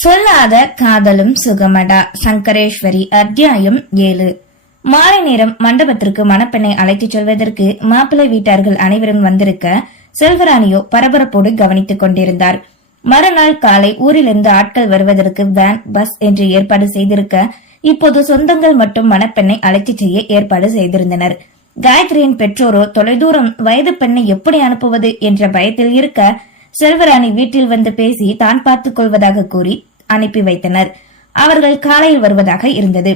சொல்லாத காதலும் சுகமடா. சங்கரேஸ்வரி அத்தியாயம் ஏழு. மாலை நேரம் மண்டபத்திற்கு மணப்பெண்ணை அழைத்துச் செல்வதற்கு மாப்பிள்ளை வீட்டார்கள் அனைவரும் வந்திருக்க செல்வராணியோ பரபரப்போடு கவனித்துக் கொண்டிருந்தார். மறுநாள் காலை ஊரிலிருந்து ஆட்கள் வருவதற்கு வேன் பஸ் என்று ஏற்பாடு செய்திருக்க இப்போது சொந்தங்கள் மட்டும் மணப்பெண்ணை அழைத்துச் செய்ய ஏற்பாடு செய்திருந்தனர். காயத்ரியின் பெற்றோரோ தொலைதூரம் வயது பெண்ணை எப்படி அனுப்புவது என்ற பயத்தில் இருக்க செல்வராணி வீட்டில் வந்து பேசி தான் பார்த்துக் கொள்வதாக கூறி அனுப்பி வைத்தனர். அவர்கள் காலையில் வருவதாக இருந்தது.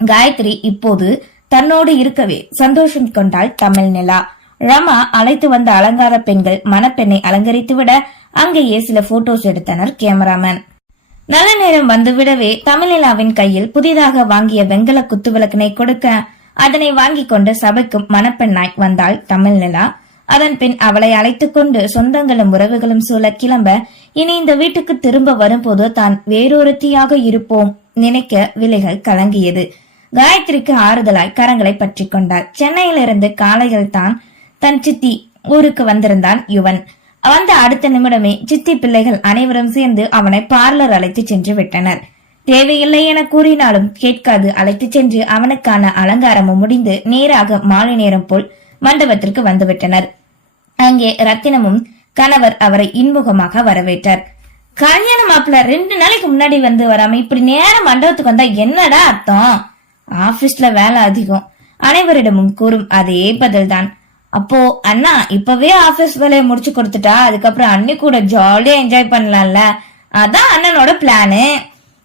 காயத்ரி இப்போது தன்னோடு இருக்கவே சந்தோஷம் கொண்டாள் தமிழ் நிலா. ரமா அழைத்து வந்த அலங்கார பெண்கள் மணப்பெண்ணை அலங்கரித்துவிட அங்கேயே சில போட்டோஸ் எடுத்தனர் கேமராமேன். நல்ல நேரம் வந்துவிடவே தமிழிலாவின் கையில் புதிதாக வாங்கிய வெங்கல குத்துவிளக்கினை கொடுக்க அதனை வாங்கிக் கொண்டு சபைக்கும் மணப்பெண்ணாய் வந்தாள் தமிழ்நிலா அதன் பின் அவளை அழைத்துக் கொண்டு சொந்தங்களும் உறவுகளும் சூழ கிளம்ப இனி இந்த வீட்டுக்கு திரும்ப வரும்போது தான் வேறொருத்தியாக இருப்போம் நினைக்க விலைகள் கலங்கியது. காயத்ரிக்கு ஆறுதலாய் கரங்களை பற்றி கொண்டாள். சென்னையிலிருந்து காலையில் தான் தன் சித்தி ஊருக்கு வந்திருந்தான் யுவன். வந்த அடுத்த நிமிடமே சித்தி பிள்ளைகள் அனைவரும் சேர்ந்து அவனை பார்லர் அழைத்து சென்று விட்டனர். தேவையில்லை என கூறினாலும் கேட்காது அழைத்து சென்று அவனுக்கான அலங்காரமும் முடிந்து நேராக மாலை நேரம் போல் மண்டபத்திற்கு வந்துவிட்டனர். அங்கே ரத்தினமும் கணவர் அவரை இன்முகமாக வரவேற்றார். கல்யாண மாப்பிள்ள ரெண்டு நாளைக்கு முன்னாடி வந்து வராம இப்படி நேரம் மண்டபத்துக்கு வந்தா என்னடா அர்த்தம்? ஆபீஸ்ல வேலை அதிகம். அனைவரிடமும் கூறும் அதே பதில் தான் அப்போ அண்ணா இப்பவே ஆபீஸ் வேலையை முடிச்சு கொடுத்துட்டா அதுக்கப்புறம் அண்ணி கூட ஜாலியா என்ஜாய் பண்ணலாம்ல? அதான் அண்ணனோட பிளானு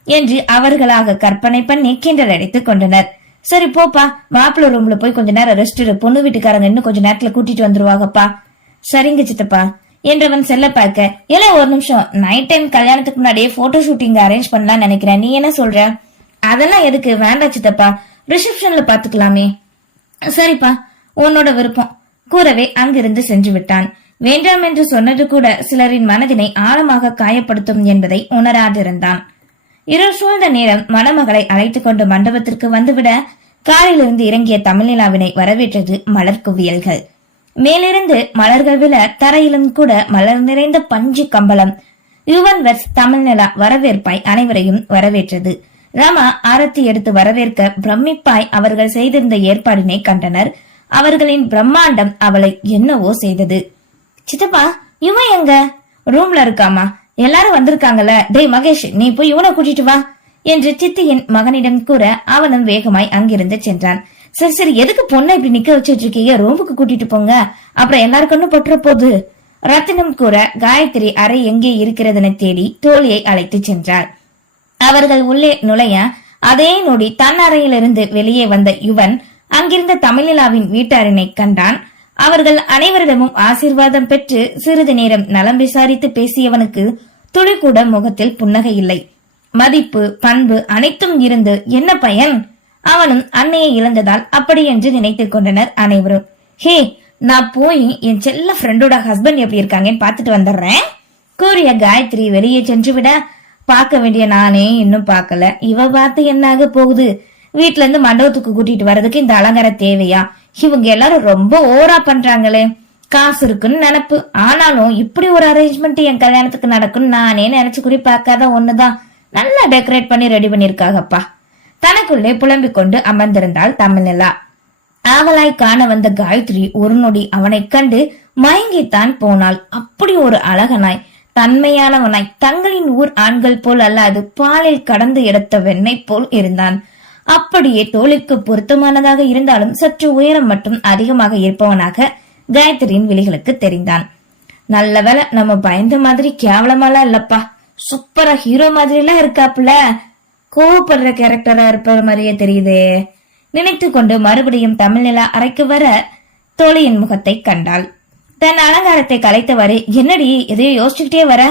என்று அவர்களாக கற்பனை பண்ணி கிண்டல் அடித்துக் கொண்டனர். சரி போப்பா மாப்பிள்ள ரூம்ல போய் கொஞ்ச நேரம் ரெஸ்ட் பொண்ணு வீட்டுக்காரங்க இன்னும் கொஞ்ச நேரத்துல கூட்டிட்டு வந்துருவாங்கப்பா. சரிங்க சித்தப்பா. என்றவன் செல்ல பார்க்க இல்ல ஒரு நிமிஷம். நைட் டைம் கல்யாணத்துக்கு முன்னாடியே போட்டோ ஷூட்டிங் அரேஞ்ச் பண்ணலாம்னு நினைக்கிறேன். நீ என்ன சொல்ற? அதெல்லாம் எதுக்கு? வேண்டாம் சித்தப்பா. ரிசப்ஷன்ல பாத்துக்கலாமே சரிப்பா. உன்னோட விருப்பம். கூறவே அங்கிருந்து சென்று விட்டான். வேண்டாம் என்று சொன்னது கூட சிலரின் மனதினை ஆழமாக காயப்படுத்தும் என்பதை உணராதிருந்தான். இருள் சூழ்ந்த நேரம் மணமகளை அழைத்துக் கொண்டு மண்டபத்திற்கு வந்துவிட காரிலிருந்து இறங்கிய தமிழ்நிலாவினை வரவேற்றது மலர் குவியல்கள் மேலிருந்து மலர்கள் விழ தரையிலும் கூட மலர் நிறைந்த பஞ்சு கம்பளம். யுவன் வெஸ் தமிழ்நிலா வரவேற்பாய் அனைவரையும் வரவேற்றது. ராமா ஆரத்தி எடுத்து வரவேற்க பிரமிப்பாய் அவர்கள் செய்திருந்த ஏற்பாடினை கண்டனர். அவர்களின் பிரம்மாண்டம் அவளை என்னவோ செய்தது. சித்தப்பா இவன் எங்க? ரூம்ல இருக்காமா? எல்லாரும் வந்திருக்காங்கல்ல. டேய் மகேஷ் நீ போய் இவனை கூட்டிட்டு வா. என்று சித்தியின் மகனிடம் கூற அவனும் வேகமாய் அங்கிருந்து சென்றான். சரி சரி எதுக்கு பொண்ணை இப்படி நிக்க வச்சுட்டு இருக்கீங்க ரூமுக்கு கூட்டிட்டு போங்க. அப்புறம் எல்லாருக்கும் கண்ணு பற்ற போகுது ரத்தினம் கூற காயத்ரி அறை எங்கே இருக்கிறதென தேடி தோழியை அழைத்து சென்றார் அவர்கள் உள்ளே நுழைய அதே நொடி தன் அறையிலிருந்து வெளியே வந்த யுவன் அங்கிருந்த தமிழிலாவின் வீட்டாரினை கண்டான். அவர்கள் அனைவரிடமும் ஆசீர்வாதம் பெற்று சிறிது நேரம் நலம் விசாரித்து பேசியவனுக்கு துளி கூட முகத்தில் புன்னகை இல்லை. மதிப்பு பண்பு அனைத்தும் இருந்து என்ன பயன்? அவனும் அன்னையை இழந்ததால் அப்படி என்று நினைத்துக் கொண்டனர் அனைவரும். ஹே நான் போய் என் செல்ல ஃப்ரெண்டோட ஹஸ்பண்ட் எப்படி இருக்காங்கன்னு பார்த்துட்டு வந்துடுறேன். கூறிய காயத்ரி வெளியே சென்று விட பார்க்க வேண்டிய நானே இன்னும் பார்க்கல. இவ பார்த்து என்னாக போகுது? வீட்ல இருந்து மண்டபத்துக்கு கூட்டிட்டு வர்றதுக்கு இந்த அலங்கார தேவையா? இவங்க எல்லாரும் ரொம்ப ஓரா பண்றாங்களே. காசு இருக்குன்னு நினப்பு. ஆனாலும் இப்படி ஒரு அரேஞ்ச்மெண்ட் என் கல்யாணத்துக்கு நடக்கும்னு நானே நினைச்சு கூட பார்க்காத ஒண்ணுதான். நல்லா டெக்கரேட் பண்ணி ரெடி பண்ணிருக்காங்கப்பா தனக்குள்ளே புலம்பிக் கொண்டு அமர்ந்திருந்தாள் தமிழ்நிலா ஆவலாய் காண வந்த காயத்ரி ஒரு நொடி அவனைக் கண்டு மயங்கித்தான் போனாள். அப்படி ஒரு அழகனாய் தன்மையானவனாய் தங்களின் ஊர் ஆண்கள் போல் அல்லாது பாலில் கடந்து எடுத்த வெண்ணை போல் இருந்தான். அப்படியே தோளிற்கு பொருத்தமானதாக இருந்தாலும் சற்று உயரம் மட்டும் அதிகமாக இருப்பவனாக காயத்ரியின் விழிகளுக்கு தெரிந்தான். நல்ல நம்ம பயந்த மாதிரி கேவலமாலாம் இல்லப்பா. சூப்பரா ஹீரோ மாதிரி எல்லாம் இருக்காப்புல. கோவப்படுற கேரக்டரா இருப்ப மாதிரியே தெரியுதே. நினைத்து கொண்டு மறுபடியும் தமிழ்நிலா அறைக்கு வர தோழியின் முகத்தை கண்டாள். தன் அலங்காரத்தை கலைத்தவாறு என்னடி எதையோ யோசிச்சுக்கிட்டே வர?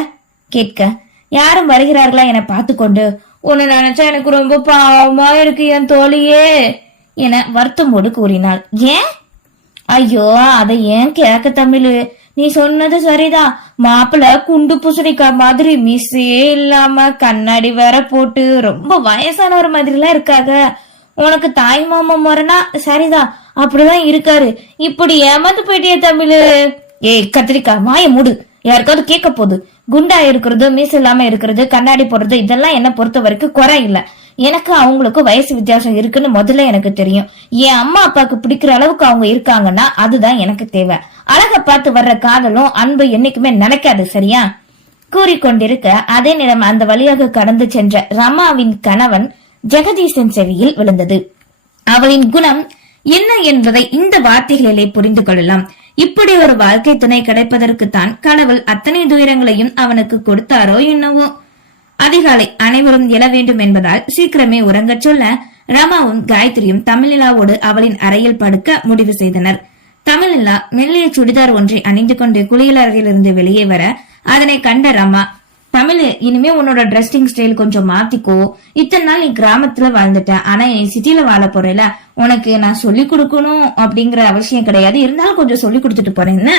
கேட்க யாரும் வருகிறார்களா என பார்த்து கொண்டு உன்னை நினைச்சா எனக்கு ரொம்ப பாவமா இருக்கு என் தோழியே என வருத்தமோடு கூறினாள். ஏன்? ஐயோ அதை ஏன் கேட்க தமிழு? நீ சொன்னது சரிதான் மாப்பிள்ள குண்டு பூசணிக்காய் மாதிரி மிஸ்ஸே இல்லாம கண்ணாடி வேற போட்டு ரொம்ப வயசானவர் மாதிரி எல்லாம் இருக்காங்க உனக்கு தாய் மாமா முறைனா சரிதான் அப்படிதான் இருக்காரு. இப்படி ஏமாந்து போயிட்டே தமிழு. ஏய் கத்திரிக்காய் மாய மூடு. யாருக்காவது கேட்க போகுது. குண்டா இருக்கிறது மீச இல்லாம இருக்கிறது கண்ணாடி போடுறது இதெல்லாம் என்ன பொறுத்த வரைக்கும் குறை இல்லை. எனக்கு அவங்களுக்கு வயசு வித்தியாசம் இருக்குன்னு முதல்ல எனக்கு தெரியும். என் அம்மா அப்பாவுக்கு பிடிக்கிற அளவுக்கு அவங்க இருக்காங்கன்னா அதுதான் எனக்கு தேவை. அழக பார்த்து வர்ற காதலும் அன்பு என்னைக்குமே நினைக்காது சரியா? கூறிக்கொண்டிருக்க அதே நேரம் அந்த வழியாக கடந்து சென்ற ரமாவின் கணவன் ஜெகதீசன் செவியில் விழுந்தது. அவளின் குணம் என்ன என்பதை இந்த வார்த்தைகளிலே புரிந்து கொள்ளலாம். இப்படி ஒரு வாழ்க்கை துணை கிடைப்பதற்கு தான் கடவுள் அத்தனை துயரங்களையும் அவனுக்கு கொடுத்தாரோ என்னவோ. அதிகாலை அனைவரும் எழ வேண்டும் என்பதால் சீக்கிரமே உறங்கச் சொல்ல ரமாவும் காயத்ரியும் தமிழிலாவோடு அவளின் அறையில் படுக்க முடிவு செய்தனர். தமிழிலா மெல்லிய சுடிதார் ஒன்றை அணிந்து கொண்டு குளியலறையிலிருந்து வெளியே வர அதனை கண்ட ரமா தமிழ் இனிமே உன்னோட ட்ரெஸ்ஸிங் ஸ்டைல் கொஞ்சம் மாத்திக்கோ. இத்தனை நாள் நீ கிராமத்துல வாழ்ந்துட்ட. ஆனா என் சிட்டில வாழ போறேல. உனக்கு நான் சொல்லி கொடுக்கணும் அப்படிங்கிற அவசியம் கிடையாது. இருந்தாலும் கொஞ்சம் சொல்லி கொடுத்துட்டு போறேன்னு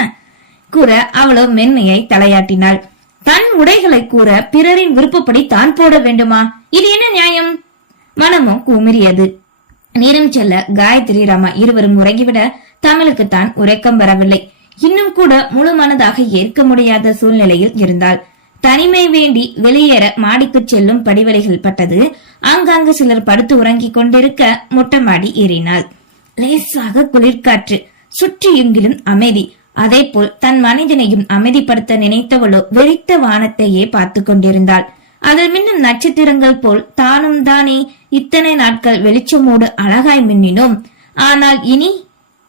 கூற அவளோ மென்மையை தலையாட்டினாள். தன் உடைகளை கூற பிறரின் விருப்பப்படி தான் போட வேண்டுமா? இது என்ன நியாயம்? மனமும் குமிரியது நேரம் செல்ல காயத்ரி ராமா இருவரும் உறங்கிவிட தமிழுக்கு தான் உறக்கம் வரவில்லை. இன்னும் கூட முழு மனதாக ஏற்க முடியாத சூழ்நிலையில் இருந்தாள். தனிமை வேண்டி வெளியேற மாடிக்கு செல்லும் படிவலைகள் பட்டது. ஆங்காங்கு சிலர் படுத்து உறங்கிக் கொண்டிருக்க மொட்டை மாடி ஏறினாள். லேசாக குளிர்காற்று சுற்றி எங்கிலும் அமைதி. அதேபோல் தன் மனிதனையும் அமைதிப்படுத்த நினைத்தவளோ வெறித்த வானத்தையே பார்த்து கொண்டிருந்தாள். அதில் மின்னும் நட்சத்திரங்கள் போல் தானும் தானே இத்தனை நாட்கள் வெளிச்சமோடு அழகாய் மின்னினோம். ஆனால் இனி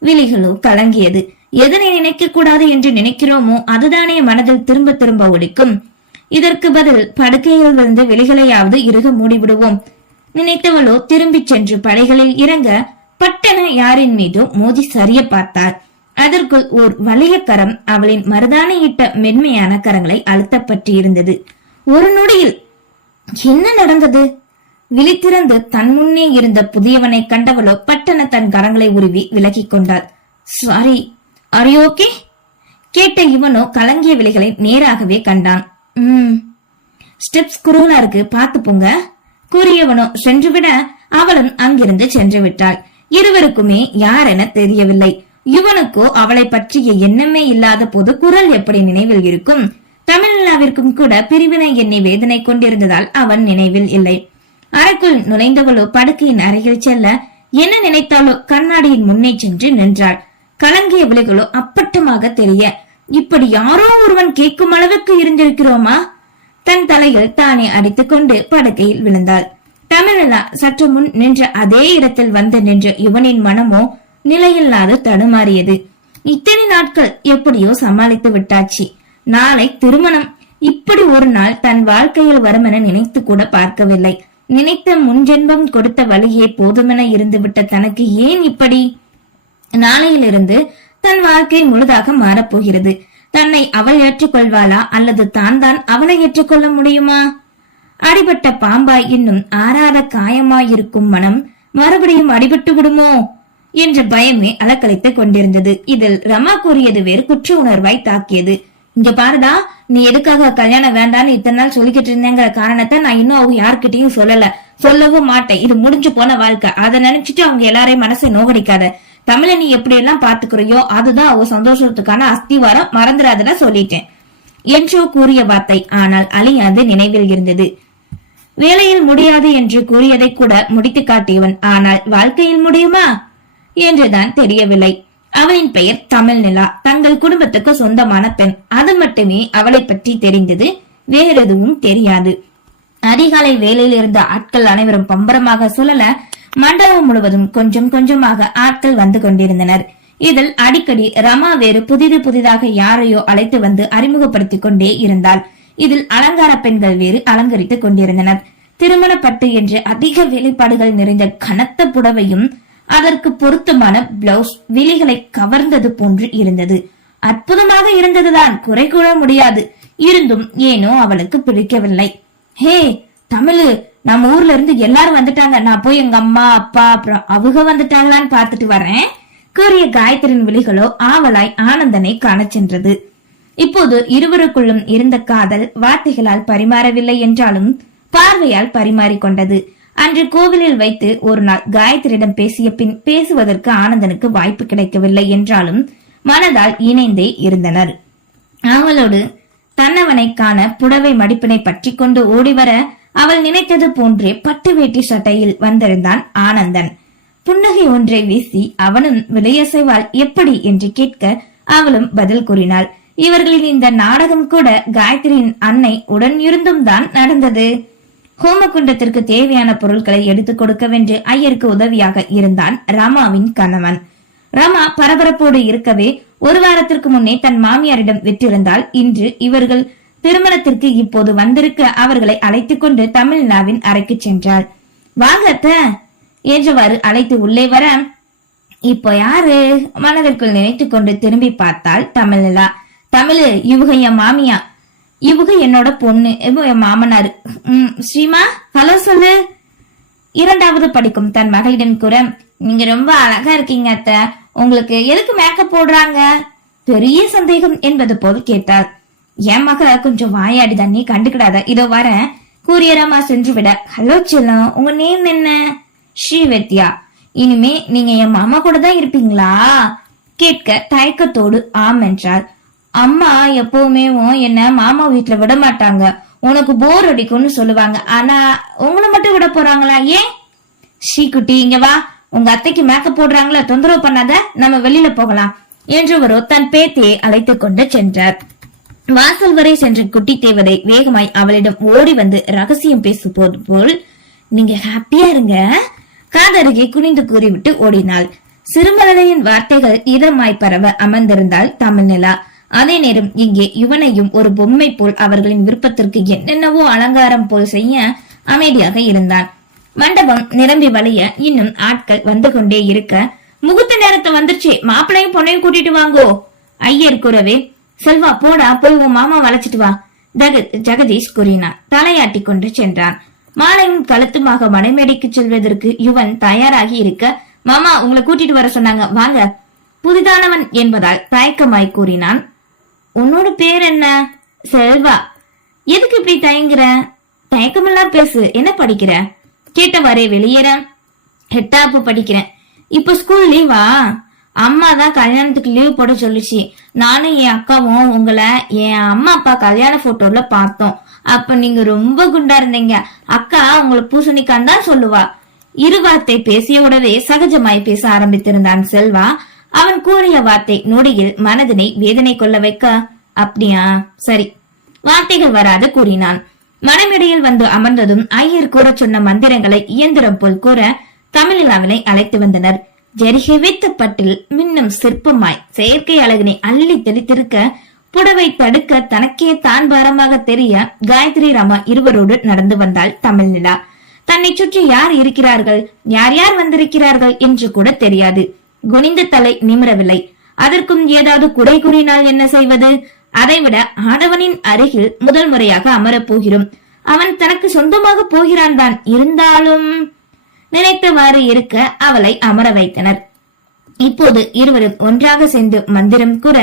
விழிகளோ கலங்கியது. எதனை நினைக்க கூடாது என்று நினைக்கிறோமோ அதுதானே மனதில் திரும்ப திரும்ப ஒழிக்கும் இதற்கு பதில் படுக்கையில் விழுந்த விழிகளையாவது இறுக மூடிவிடுவோம். நினைத்தவளோ திரும்பிச் சென்று படைகளில் இறங்க பட்டன யாரின் மீதோ மோதி சரிய பார்த்தார். அதற்குள் ஓர் வலிய கரம் அவளின் மருதானையிட்ட மென்மையான கரங்களை அழுத்தப்பட்டு இருந்தது ஒரு நொடியில் என்ன நடந்தது? விழித்திறந்து தன் முன்னே இருந்த புதியவனை கண்டவளோ பட்டன தன் கரங்களை உருவி விலகிக் கொண்டாள். சாரி அரியோகே ஓகே கேட்ட இவனோ கலங்கிய விலைகளை நேராகவே கண்டான். உம் ஸ்டெப்ஸ் குரூலா இருக்கு பாத்து போங்க கூறியவனோ சென்றுவிட அவளும் அங்கிருந்து சென்று விட்டாள். இருவருக்குமே யார் என தெரியவில்லை. இவனுக்கோ அவளை பற்றிய எண்ணமே இல்லாத போது குரல் எப்படி நினைவில் இருக்கும்? தமிழ்நாவிற்கும் கூட பிரிவினை எண்ணி வேதனை கொண்டிருந்ததால் அவன் நினைவில் இல்லை. அறைக்குள் நுழைந்தவளோ படுக்கையின் அருகில் செல்ல என்ன நினைத்தாலோ கண்ணாடியின் முன்னே சென்று நின்றாள். கலங்கிய விலைகளோ அப்பட்டமாக தெரிய இப்படி யாரோ ஒருவன் கேட்கும் அளவுக்கு இருந்திருக்கிறோமா? தன் தலையில் தானே அடித்துக் கொண்டு படுக்கையில் விழுந்தாள். தமிழலா சற்று முன் நின்ற அதே இடத்தில் வந்து நின்ற இவனின் மனமோ நிலையில்லாது தடுமாறியது. இத்தனை நாட்கள் எப்படியோ சமாளித்து விட்டாச்சு. நாளை திருமணம். இப்படி ஒரு நாள் தன் வாழ்க்கையில் வருமென நினைத்து கூட பார்க்கவில்லை. நினைத்த முன்ஜென்பம் கொடுத்த வழியே போதுமென இருந்துவிட்ட தனக்கு ஏன் இப்படி? நாளையிலிருந்து தன் வாழ்க்கை முழுதாக மாறப்போகிறது. தன்னை அவள் ஏற்றுக்கொள்வாளா அல்லது தான் தான் அவளை ஏற்றுக்கொள்ள முடியுமா? அடிபட்ட பாம்பாய் இன்னும் ஆறாத காயமாயிருக்கும் மனம் மறுபடியும் அடிபட்டு விடுமோ? என்ற பயமே அலக்கழித்துக் கொண்டிருந்தது. இதில் ரமா கூறியது வேறு குற்ற உணர்வாய் தாக்கியது. இங்க பாருடா நீ எதுக்காக கல்யாணம் வேண்டான்னு இத்தனை நாள் சொல்லிக்கிட்டு இருந்தேங்கிற காரணத்தை நான் இன்னும் அவங்க யார்கிட்டயும் சொல்லல. சொல்லவும் மாட்டேன். இது முடிஞ்சு போன வாழ்க்கை. அதை நினைச்சிட்டு அவங்க எல்லாரையும் மனசை நோகடிக்காத. தமிழ நீ எப்படி எல்லாம் பாத்துக்கிறியோ அதுதான் அவ சந்தோஷத்துக்கான அஸ்திவாரம். மறந்துடாதுன்னு சொல்லிட்டேன். என்றோ கூறிய வார்த்தை. ஆனால் அழியாது நினைவில் இருந்தது. வேலையில் முடியாது என்று கூறியதை கூட முடித்து காட்டியவன். ஆனால் வாழ்க்கையில் முடியுமா? என்றுதான் தெரியவில்லை. அவளின் பெயர் தமிழ் நிலா தங்கள் குடும்பத்துக்கு சொந்தமான பெண். அது மட்டுமே அவளை பற்றி தெரிந்தது. வேறெதுவும் தெரியாது. அதிகாலை வேலையில் இருந்த ஆட்கள் அனைவரும் பம்பரமாக சுழல மண்டபம் முழுவதும் கொஞ்சம் கொஞ்சமாக ஆட்கள் வந்து கொண்டிருந்தனர். இதில் அடிக்கடி ரமா வேறு புதிது புதிதாக யாரையோ அழைத்து வந்து அறிமுகப்படுத்திக் கொண்டே இருந்தாள். இதில் அலங்கார பெண்கள் வேறு அலங்கரித்துக் கொண்டிருந்தனர். திருமணப்பட்டு என்று அதிக வேலைப்பாடுகள் நிறைந்த கனத்த புடவையும் அதற்கு பொருத்தமான பிளவுஸ் விழிகளை கவர்ந்தது போன்று இருந்தது. அற்புதமாக இருந்ததுதான். குறை கூற முடியாது. இருந்தும் ஏனோ அவளுக்கு பிடிக்கவில்லை. ஹே தமிழு நம்ம ஊர்ல இருந்து எல்லாரும் வந்துட்டாங்க. நான் போய் எங்க அம்மா அப்பா அப்புறம் அவங்க வந்துட்டாங்களான்னு பார்த்துட்டு வரேன் கூறிய காயத்ரியின் விழிகளோ ஆவலாய் ஆனந்தனை காண சென்றது. இப்போது இருவருக்குள்ளும் இருந்த காதல் வார்த்தைகளால் பரிமாறவில்லை என்றாலும் பார்வையால் பரிமாறிக்கொண்டது. அன்று கோவிலில் வைத்து ஒரு நாள் காயத்ரியிடம் பேசிய பின் பேசுவதற்கு ஆனந்தனுக்கு வாய்ப்பு கிடைக்கவில்லை என்றாலும் மனதால் இணைந்தே இருந்தனர். அவளோடு தன்னவனை காண புடவை மடிப்பினை பற்றி கொண்டு ஓடிவர அவள் நினைத்தது போன்றே பட்டு வேட்டி சட்டையில் வந்திருந்தான் ஆனந்தன். புன்னகை ஒன்றை வீசி அவனும் விலையசைவால் எப்படி என்று கேட்க அவளும் பதில் கூறினாள். இவர்களின் இந்த நாடகம் கூட காயத்ரியின் அன்னை உடன் இருந்தும் தான் நடந்தது. ஹோமகுண்டத்திற்கு தேவையான பொருட்களை எடுத்துக் கொடுக்கவென்று ஐயருக்கு உதவியாக இருந்தான் ரமாவின் கணவன். ரமா பரபரப்போடு இருக்கவே ஒரு வாரத்திற்கு முன்னே தன் மாமியாரிடம் விட்டிருந்தால் இன்று இவர்கள் திருமணத்திற்கு இப்போது வந்திருக்க அவர்களை அழைத்துக் கொண்டு தமிழ்நாவின் அறைக்கு சென்றாள். வாங்கத்த என்றவாறு அழைத்து உள்ளே வர இப்போ யாரு? மனதிற்குள் நினைத்துக் கொண்டு திரும்பி பார்த்தாள் தமிழ்நிலா தமிழ் இவங்க என் மாமியா இவங்க என்னோட பொண்ணு. என் மாமனார். உம் ஸ்ரீமா ஹலோ சொல்லு. இரண்டாவது படிக்கும் தன் மகளிடம் கூற. நீங்க ரொம்ப அழகா இருக்கீங்க அத்தை. உங்களுக்கு எதுக்கு மேக்கப் போடுறாங்க? பெரிய சந்தேகம் என்பது போல் கேட்டாள். என் மக கொஞ்சம் வாயாடி தண்ணி கண்டுக்கிடாத. இதோ வரேன் கூரியரமா சென்று விட. ஹலோ செல்லம் உங்க நேம் என்ன? ஸ்ரீவத்யா. இனிமே நீங்க என் மாமா கூட தான் இருப்பீங்களா? கேட்க தயக்கத்தோடு ஆம் என்றாள். அம்மா எப்பவுமே என்ன மாமா வீட்டுல விட மாட்டாங்க. உனக்கு போர் அடிக்கும்னு சொல்லுவாங்க. ஆனா உங்களை மட்டும் விட போறாங்களா? ஏன்? ஸ்ரீகுட்டி இங்க வா. உங்க அத்தைக்கு மேக்கப் போடுறாங்களா? தொந்தரவு பண்ணாத. நம்ம வெளியில போகலாம். என்றவரோ தன் பேத்தியை அழைத்துக் கொண்டு சென்றார். வாசல் வரை சென்ற குட்டி தேவதை வேகமாய் அவளிடம் ஓடி வந்து ரகசியம் பேசுவது போல் நீங்க ஹாப்பியா இருங்க. காதருகே குனிந்து கூறிவிட்டு ஓடினாள். சிறுமலதையின் வார்த்தைகள் இதமாய் பரவ அமர்ந்திருந்தாள் தமிழ்நிலா. அதே நேரம் இங்கே யுவனையும் ஒரு பொம்மை போல் அவர்களின் விருப்பத்திற்கு என்னென்னவோ அலங்காரம் போல் செய்ய அமைதியாக இருந்தான். மண்டபம் நிரம்பி வழிய இன்னும் ஆட்கள் வந்து கொண்டே இருக்க முகூர்த்த நேரத்தை வந்துருச்சு. மாப்பிள்ளையும் பொண்ணையும் கூட்டிட்டு வாங்கோ. ஐயர் கூறவே. செல்வா போடா. போய் உன் மாமா வளைச்சிட்டு வா. ஜக ஜெகதீஷ் கூறினான். தலையாட்டி கொண்டு சென்றான். மாலையும் கழுத்துமாக மனைமேடைக்கு செல்வதற்கு யுவன் தயாராகி இருக்க மாமா உங்களை கூட்டிட்டு வர சொன்னாங்க. வாங்க. புதிதானவன் என்பதால் தயக்கமாய் கூறினான். உன்னோட பேர் என்ன? செல்வா. எதுக்கு இப்படி தயங்குற? தயக்கமெல்லாம் பேசு. என்ன படிக்கிற? கேட்டவாறே வெளியேற. ஹெட்டாப்பு படிக்கிறேன். இப்ப ஸ்கூல் லீவா அம்மா தான் கல்யாணத்துக்கு லீவ் போட சொல்லுச்சு. நானும் என் அக்காவும் உங்களை என் அம்மா அப்பா கல்யாண போட்டோல பார்த்தோம். அப்ப நீங்க ரொம்ப குண்டா இருந்தீங்க. அக்கா உங்களை பூசணிக்கான் தான் சொல்லுவா. இரு வார்த்தை பேசிய உடனே சகஜமாய் பேச ஆரம்பித்திருந்தான் செல்வா. அவன் கூறிய வார்த்தை நொடியில் மனதினை வேதனை கொள்ள வைக்க அப்படியா? சரி. வார்த்தைகள் வராது கூறினான். மனமிடையில் வந்து அமர்ந்ததும் ஐயர் கூற சொன்ன மந்திரங்களை இயந்திரம் போல் கூற தமிழிலாவினை அழைத்து வந்தனர். ஜெரிகை வைத்த பட்டில் மின்னும் சிற்பமாய் செயற்கை அழகினை அள்ளி தெளித்திருக்க புடவை தடுக்க தனக்கே தான் பாரமாக தெரிய காயத்ரி ராமா இருவரோடு நடந்து வந்தாள் தமிழ்நிலா தன்னை சுற்றி யார் இருக்கிறார்கள்? யார் யார் வந்திருக்கிறார்கள் என்று கூட தெரியாது. குனிந்த தலை நிமிரவில்லை. அதற்கும் ஏதாவது குறை கூறினால் என்ன செய்வது? அதைவிட ஆடவனின் அருகில் முதல் முறையாக அமரப் போகிறோம். அவன் தனக்கு சொந்தமாக போகிறான் தான். இருந்தாலும் நினைத்தவாறு இருக்க அவளை அமர வைத்தனர். இப்போது இருவரும் ஒன்றாக சேர்ந்து மந்திரம் கூற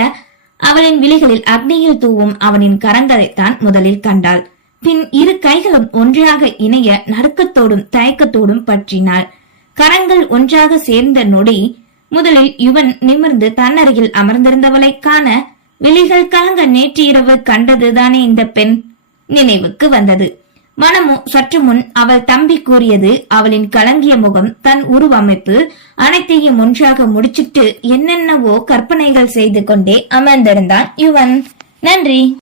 அவளின் விழிகளில் அக்னியில் தூவும் அவனின் கரங்களை தான் முதலில் கண்டாள். பின் இரு கைகளும் ஒன்றாக இணைய நடுக்கத்தோடும் தயக்கத்தோடும் பற்றினாள். கரங்கள் ஒன்றாக சேர்ந்த நொடி முதலில் யுவன் நிமிர்ந்து தன்னருகில் அமர்ந்திருந்தவளை காண விழிகள் கலங்க நேற்று இரவு கண்டதுதானே இந்த பெண் நினைவுக்கு வந்தது. மனமு சற்று முன் அவள் தம்பி கூறியது அவளின் கலங்கிய முகம் தன் உருவமைப்பு அனைத்தையும் ஒன்றாக முடிச்சிட்டு என்னென்னவோ கற்பனைகள் செய்து கொண்டே அமர்ந்திருந்தான் யுவன். நன்றி.